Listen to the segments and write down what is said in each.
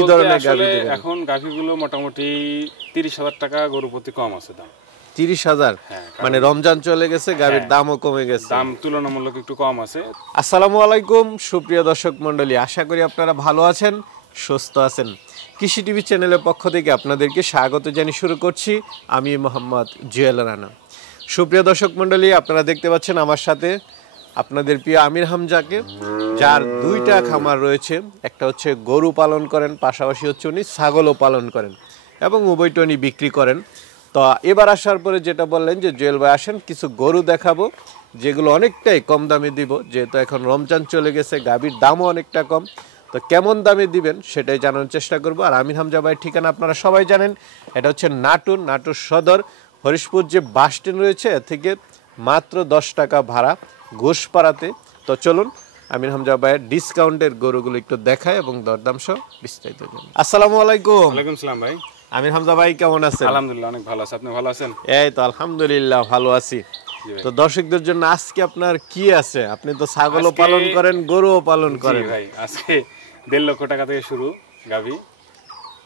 কি ধরনের গাভী দিবেন? এখন গাভীগুলো মোটামুটি 30,000 টাকা গরু প্রতি কম আছে দাম। 30,000? মানে রমজান চলে গেছে, গাভীর দামও কমে গেছে, দাম তুলনামূলক একটু কম আছে। আসসালামু আলাইকুম সুপ্রিয় দর্শক মণ্ডলী, আশা করি আপনারা ভালো আছেন, সুস্থ আছেন। কৃষি টিভি চ্যানেলের পক্ষ থেকে আপনাদেরকে স্বাগত জানিয়ে শুরু করছি আমি মোহাম্মদ জুয়েল রানা। সুপ্রিয় দর্শক মণ্ডলী, আপনারা দেখতে পাচ্ছেন আমার সাথে আপনাদের প্রিয় আমির হামজাকে, যার দুইটা খামার রয়েছে। একটা হচ্ছে গরু পালন করেন, পাশাপাশি হচ্ছে উনি ছাগলও পালন করেন এবং উভয়টা উনি বিক্রি করেন। তো এবার আসার পরে যেটা বললেন যে জুয়েল ভাই আসেন কিছু গরু দেখাবো, যেগুলো অনেকটাই কম দামে দিব, যেহেতু এখন রমজান চলে গেছে, গাভীর দামও অনেকটা কম। তো কেমন দামে দিবেন সেটাই জানানোর চেষ্টা করব। আর আমির হামজা ভাইয়ের ঠিকানা আপনারা সবাই জানেন, এটা হচ্ছে নাটোর সদর হরিশপুর যে বাস স্ট্যান্ড রয়েছে এর থেকে মাত্র 10 টাকা ভাড়া ঘোষপাড়াতে। তো চলুন আমির হামজা ভাইয়ের ডিসকাউন্টের গরুগুলো একটু দেখায় এবং দরদাম সহ বিস্তারিত জানাই। আসসালামু আলাইকুম। ওয়ালাইকুম সালাম ভাই। আমির হামজা ভাই কেমন আছেন? আলহামদুলিল্লাহ অনেক ভালো আছি, আপনি ভালো আছেন? এই তো আলহামদুলিল্লাহ ভালো আছি। তো দর্শকদের জন্য আজকে আপনার কি আছে? আপনি তো ছাগলও পালন করেন, গরুও পালন করেন। ভাই আজকে 1.5 লক্ষ টাকা থেকে শুরু গাভী।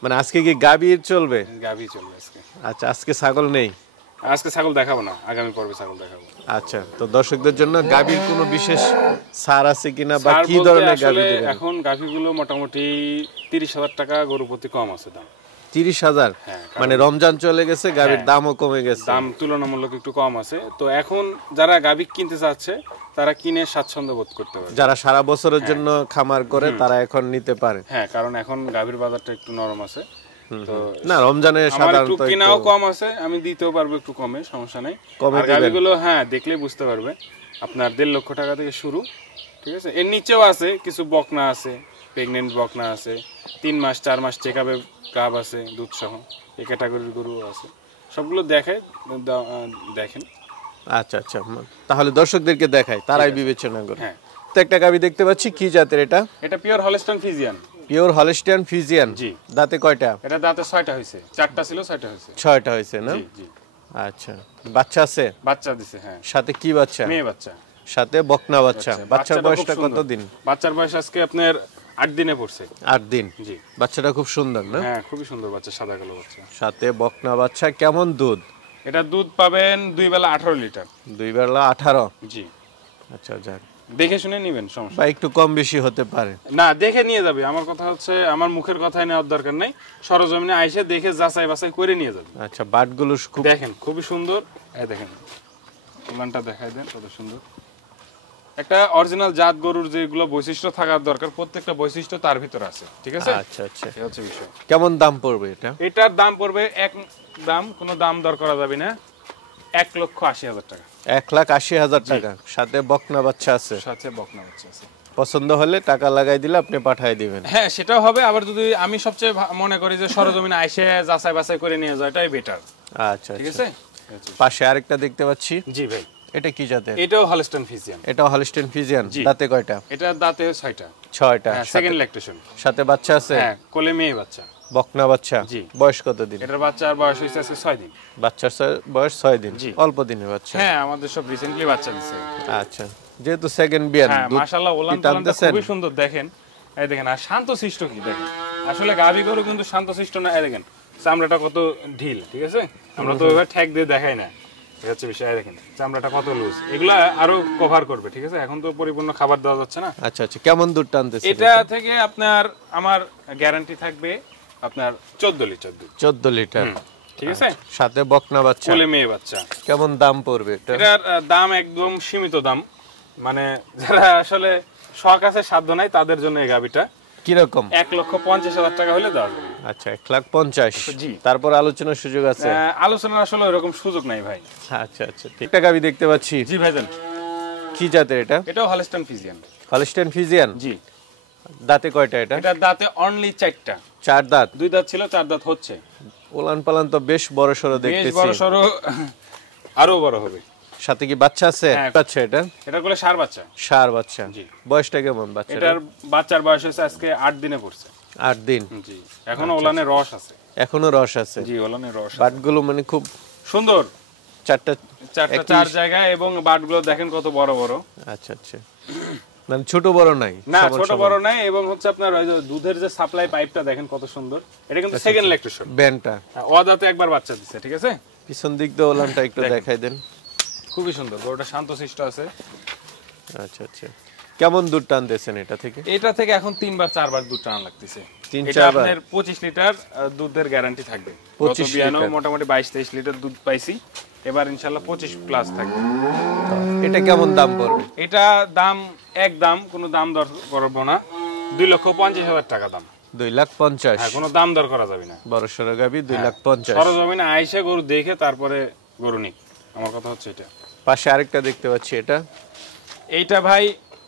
মানে আজকে কি গাভীর চলবে? গাভী চলবে আজকে। আচ্ছা, আজকে ছাগল নেই? আজকে ছাগল দেখাবো না, আগামী পর্বে ছাগল দেখাবো। আচ্ছা, তো দর্শকদের জন্য গাভীর কোনো বিশেষ ছাড় আছে কিনা বা কি ধরনের গাভী দিবেন? এখন গাভীগুলো মোটামুটি 30,000 টাকা গরু প্রতি কম আছে দাম। 30,000? মানে রমজান চলে গেছে, গাভীর দামও কমে গেছে, দাম তুলনামূলক একটু কম আছে। তো এখন যারা গাভী কিনতে চাচ্ছে তারা কিনে স্বাচ্ছন্দ্য বোধ করতে পারে। যারা সারা বছরের জন্য খামার করে তারা এখন নিতে পারে। হ্যাঁ, কারণ এখন গাভীর বাজারটা একটু নরম আছে। তো না, রমজানে সাধারণত কিনাও কম আছে, আমি দিতেও পারবো একটু কমে, সমস্যা নাই। আর গাভীগুলো দেখলে বুঝতে পারবে, আপনার 1.5 লক্ষ টাকা থেকে শুরু, ঠিক আছে। এর নিচেও আছে কিছু বকনা আছে, প্রেগনেন্ট বকনা আছে, 3 মাস 4 মাস চেকআপে গাব আছে দুধ সহ, এই ক্যাটাগরির গরু আছে। সবগুলো দেখেন। আচ্ছা আচ্ছা, তাহলে দর্শকদেরকে দেখাই, তারাই বিবেচনা করে। হ্যাঁ, তো একটা গাভী দেখতে পাচ্ছি, কি জাতের এটা? এটা pure Holstein Friesian. Pure Holstein Friesian. জি। দাঁতে কয়টা? এটা দাঁতে 6টা হয়েছে, 4টা ছিল 6টা হয়েছে। 6টা হয়েছে না? জি জি। আচ্ছা, বাচ্চা আছে? বাচ্চা দিছে, হ্যাঁ। সাথে কি বাচ্চা? মেয়ে বাচ্চা। সাথে বকনা বাচ্চা। বাচ্চার বয়সটা কত দিন? বাচ্চার বয়স আজকে আপনার 8 দিনে পড়ছে। 8 দিন? জি। বাচ্চাটা খুব সুন্দর না? হ্যাঁ, খুবই সুন্দর বাচ্চা, সাদা কালো বাচ্চা। সাথে বকনা বাচ্চা। কেমন দুধ? এটা দুধ পাবেন 2 বেলা 18 লিটার। 2 বেলা 18? জি। আচ্ছা, যাক, দেখে শুনে নেবেন, সমস্যা বা একটু কম বেশি হতে পারে। না, দেখে নিয়ে যাবে। আমার কথা হচ্ছে, আমার মুখের কথাই নেওয়ার দরকার নাই, সরজমিনে আইসে দেখে যাচাই বাছাই করে নিয়ে যাবে। আচ্ছা, বাটগুলো খুব দেখেন, খুবই সুন্দর। এই দেখেন, উলানটা দেখাই দেন, কত সুন্দর। একটা অরিজিনাল জাত গরুর যেগুলো বৈশিষ্ট্য থাকার দরকার, প্রত্যেকটা বৈশিষ্ট্য তার ভিতর আছে, ঠিক আছে। আচ্ছা আচ্ছা, এই হচ্ছে বিষয়। কেমন দাম পড়বে এটা? এটার দাম পড়বে এক দাম, কোনো দাম দর করা যাবে না, 1,80,000 টাকা। 1,80,000 টাকা। সাথে বকনা বাচ্চা আছে? সাথে বকনা বাচ্চা আছে। পছন্দ হলে টাকা লাগাই দিলে আপনি পাঠিয়ে দিবেন? হ্যাঁ, সেটাও হবে। আবার যদি আমি সবচেয়ে মনে করি যে সরজমিনে আইসে যাচাই বাছাই করে নিয়ে যায়, এটাই বেটার। আচ্ছা, ঠিক আছে। পাশে আরেকটা দেখতে পাচ্ছি। জি ভাই। এটা কি জাতের? এটাও হলস্টাইন ফ্রিজিয়ান। এটাও হলস্টাইন ফ্রিজিয়ান। দাঁতে কয়টা? এটা দাঁতে 6টা। 6টা। Second lactation. সাথে বাচ্চা আছে? হ্যাঁ, কোলে মেয়ে বাচ্চা। বকনা বাচ্চা। জি। বয়স কত দিন? এটার বাচ্চার বয়স হইছে আজকে 6 দিন। বাচ্চার বয়স 6 দিন? জি। অল্প দিনের বাচ্চা? হ্যাঁ, আমাদের সব রিসেন্টলি বাচ্চা দিছে। আচ্ছা, যেহেতু সেকেন্ড বিয়ান, হ্যাঁ, মাশাআল্লাহ, ওলানটা খুবই সুন্দর। দেখেন, এই দেখেন, আর শান্তশিষ্ট কি দেখেন। আসলে গাভী গরু কিন্তু শান্তশিষ্ট না। এই দেখেন চামড়াটা কত ঢিল, ঠিক আছে। আমরা তো এবার ঠ্যাক দিয়ে দেখাই না, এটা হচ্ছে বিষয়। দেখেন চামড়াটা কত লুজ, এগুলা আরো কভার করবে, ঠিক আছে। এখন তো পরিপূর্ণ খাবার দেওয়া যাচ্ছে না। আচ্ছা আচ্ছা, কেমন দুধ টানতেছে এটা থেকে? আপনার আমার গ্যারান্টি থাকবে আপনার 14 লিটার দুধ। 14 লিটার, ঠিক আছে। সাথে বকনা বাচ্চা, কোলে মেয়ে বাচ্চা। কেমন দাম পড়বে এটা? এটার দাম একদম সীমিত দাম, মানে যারা আসলে শখ আছে সাধ্য নাই তাদের জন্য এই গাভীটা। কিরকম? 1,50,000 টাকা হলে দেওয়া যাবে। আচ্ছা, 1,50,000। জি। তারপর আলোচনার সুযোগ আছে? আলোচনার আসলে এরকম সুযোগ নাই ভাই। আচ্ছা আচ্ছা, একটা গাভী দেখতে পাচ্ছি। জি ভাইজান। কি জাতের এটা? এটাও হলস্টাইন ফ্রিজিয়ান। Holstein Friesian? জি। দাঁতে কয়টা এটা? এটা দাঁতে অনলি 4টা। 4 দাঁত? 2 দাঁত ছিল, 4 দাঁত হচ্ছে। ওলান পালান তো বেশ বড় সরো দেখতেছি। বেশ বড় সরো, আরো বড় হবে। সাথে কি বাচ্চা আছে? বাচ্চা এটা? এটা কোলে ষাঁড় বাচ্চা। ষাঁড় বাচ্চা। জি। বয়সটা কেমন বাচ্চার? এটার বাচ্চার বয়স হচ্ছে আজকে 8 দিনে পড়ছে। 8 দিন? জি। এখনো ওলানে রস আছে। এখনো রস আছে? জি, ওলানে রস আছে। বাটগুলো মানে খুব সুন্দর, 4 জায়গায়, এবং বাটগুলো দেখেন কত বড় বড়। আচ্ছা আচ্ছা, মানে ছোট বড় নাই, না ছোট বড় নাই। এবং হচ্ছে আপনার ওই যে দুধের যে সাপ্লাই পাইপটা দেখেন কত সুন্দর, এটা কিন্তু সেকেন্ড ল্যাকটেশন ব্যান্ডটা ওয়াদাতে একবার বাচ্চা দিচ্ছে, ঠিক আছে। পিছন দিক দিয়ে ওলানটা একটু দেখাই দেন, খুবই সুন্দর, গরুটা শান্তশিষ্ট আছে। আচ্ছা আচ্ছা, কেমন দুধ টানতেছেন এটা থেকে? এটা থেকে এখন 3 4 বার দুধ টানা লাগতেছে। 3 এটা 4 বার আপনার 25 লিটার দুধের গ্যারান্টি থাকবে। 25 লিটার মোটামুটি 22 23 লিটার দুধ পাইছি, এবার ইনশাআল্লাহ 25 প্লাস থাকবে। এটা কেমন দাম পড়বে? এটা দাম একদম কোনো দাম দর করব না, 2,50,000 টাকা দাম। 2,50,000? হ্যাঁ, কোনো দাম দর করা যাবে না। বড় সরো গাবি 2,50,000। সরজমিনে আইসা গরু দেখে তারপরে গরু নিক, আমার কথা হচ্ছে এটা। পাশে আরেকটা দেখতে পাচ্ছি, এটা এইটা ভাই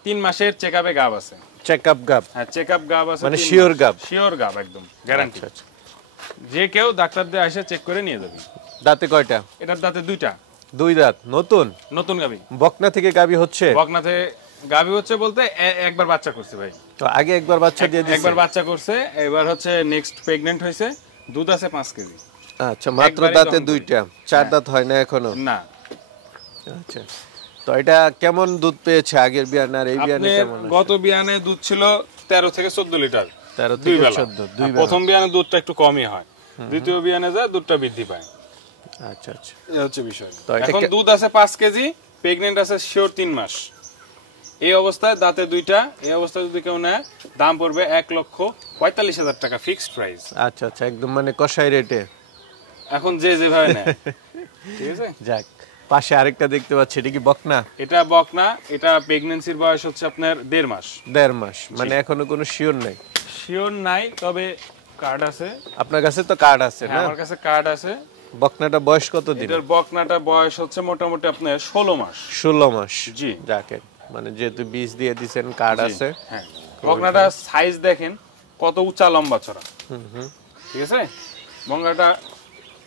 3 মাসের চেকআপে গাব আছে। চেকআপ গাব? হ্যাঁ, চেকআপ গাব আছে, মানে শিওর গাব? শিওর গাব, একদম গ্যারান্টি। আচ্ছা, যে কেউ ডাক্তার দিয়ে এসে চেক করে নিয়ে যাবে। দাঁতে কয়টা? এটার দাঁতে 2টা। 2 দাঁত, নতুন? নতুন গাবি। বকনা থেকে গাবি হচ্ছে? বকনা থেকে গাবি হচ্ছে বলতে একবার বাচ্চা করছে ভাই। তো আগে একবার বাচ্চা দিয়ে দিয়েছে? একবার বাচ্চা করছে, এবার হচ্ছে নেক্সট প্রেগন্যান্ট হইছে, দুধ আছে 5 কেজি। আচ্ছা, মাত্র দাঁতে 2টা, 4 দাঁত হয় না এখনো? না। আচ্ছা, তো এটা কেমন দুধ পেয়েছে আগের বিয়ান আর এই বিয়ানে কেমন? গত বিয়ানে দুধ ছিল 13 থেকে 14 লিটার। 13 থেকে 14, দুই বেলা। প্রথম বিয়ানে দুধটা একটু কমই হয়, দ্বিতীয় বিয়ানে যায় দুধটা বৃদ্ধি পায়। আচ্ছা আচ্ছা, এই হচ্ছে বিষয়। তো এখন দুধ আছে 5 কেজি, প্রেগন্যান্ট আছে শিওর 3 মাস। এই অবস্থায় দাঁতে 2টা, এই অবস্থায় যদি কেউ নেয় দাম পড়বে 1,45,000 টাকা ফিক্সড প্রাইস। আচ্ছা আচ্ছা, একদম মানে কষাই রেটে। এখন যে যেভাবে নেয়, ঠিক আছে। যাক, পাশে আরেকটা দেখতে পাচ্ছি, এটা কি বকনা? এটা বকনা, এটা প্রেগন্যান্সির বয়স হচ্ছে আপনার 1.5 মাস। 1.5 মাস, মানে এখনো কোনো শিওর নাই? শিওর নাই, তবে কার্ড আছে। আপনার কাছে তো কার্ড আছে না? আমার কাছে কার্ড আছে। বকনাটা বয়স কত দিন? এটার বকনাটা বয়স হচ্ছে মোটামুটি আপনার 16 মাস। 16 মাস? জি। যাকে মানে যেহেতু বীজ দিয়ে দিবেন, কার্ড আছে। হ্যাঁ, বকনাটা সাইজ দেখেন কত উঁচা লম্বা চড়া, ঠিক আছে।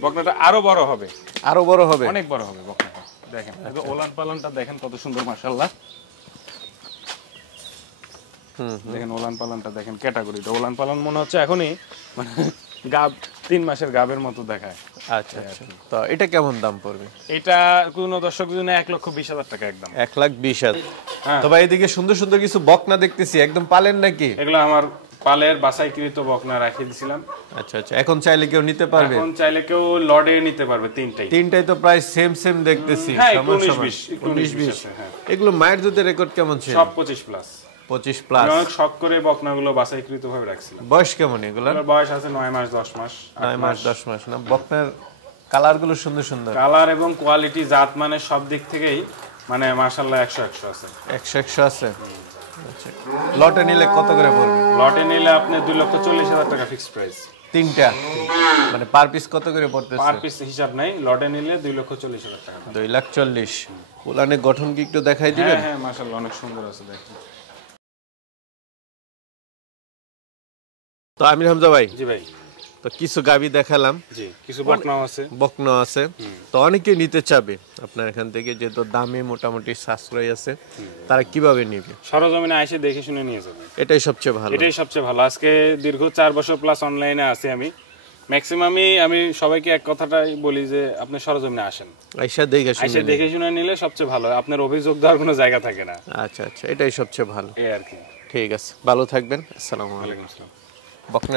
বকনাটা আরো বড় হবে, আরো বড় হবে, অনেক বড় হবে বকনাটা। দেখেন ওলান পালনটা দেখেন কত সুন্দর, মাশাআল্লাহ। দেখেন ওলান পালনটা দেখেন, ক্যাটাগরিটা ওলান পালন মনে হচ্ছে এখনই মানে গাব 3 মাসের গাবের মতো দেখায়। আচ্ছা আচ্ছা, তো এটা কেমন দাম পড়বে? এটা কোন দর্শক জন্য 1,20,000 টাকা একদম। 1,20,000? তো ভাই এদিকে সুন্দর সুন্দর কিছু বকনা দেখতেছি, একদম পালেন নাকি? এগুলো আমার পালের বাছাইকৃত বকনা রেখে দিয়েছিলাম। আচ্ছা আচ্ছা, এখন চাইলে কেউ নিতে পারবে? এখন চাইলে কেউ লর্ডে নিতে পারবে, তিনটাই তো প্রায় সেম সেম দেখতেছি, সমান সমান। 19-20? এগুলো মায়ের দুধের রেকর্ড কেমন ছিল? সব 25 প্লাস। 25 প্লাস? অনেক শখ করে বকনাগুলো বাছাইকৃত ভাবে রাখছিলাম। বয়স কেমন এগুলোর? বয়স আছে 9 মাস 10 মাস। 9 মাস 10 মাস না? বকনার কালার গুলো সুন্দর সুন্দর, কালার এবং কোয়ালিটি, জাত মানে সব দিক থেকেই মানে মাশাআল্লাহ 100 আছে। 100 আছে? আচ্ছা, লটে নিলে কত করে পড়বে? লটে নিলে আপনি 2,40,000 টাকা ফিক্সড প্রাইস। তিনটা মানে পার পিস কত করে পড়তেছে? পার পিস হিসাব নাই, লটে নিলে 2,40,000 টাকা। 2,40,000। উলানের গঠন কি একটু দেখাই দিবেন? হ্যাঁ মাশাআল্লাহ অনেক সুন্দর আছে, দেখেন। তো আমির হামজা ভাই। জি ভাই। তো কিছু গাবি দেখালাম, জি কিছু বকনাও আছে। বকনা আছে, তো অনেকে নিতে চাবে আপনার এখান থেকে, যেহেতু দামে মোটামুটি সাশ্রয় আছে, তারা কিভাবে নেবে? সরজমিনে এসে দেখে শুনে নিয়ে যাবে, এটাই সবচেয়ে ভালো। এটাই সবচেয়ে ভালো। আজকে দীর্ঘ 4 বছর প্লাস অনলাইনে আছি আমি। ম্যাক্সিমামই আমি সবাইকে এক কথাটাই বলি যে আপনি সরজমিনে আসেন, আইসা দেখে শুনে নিলে সবচেয়ে ভালো, আপনার অভিযোগ দেওয়ার কোনো জায়গা থাকে না। আচ্ছা আচ্ছা, এটাই সবচেয়ে ভালো। এই আর কি। ঠিক আছে, ভালো থাকবেন, আসসালামু আলাইকুম। ওয়ালাইকুম আসসালাম। বকনা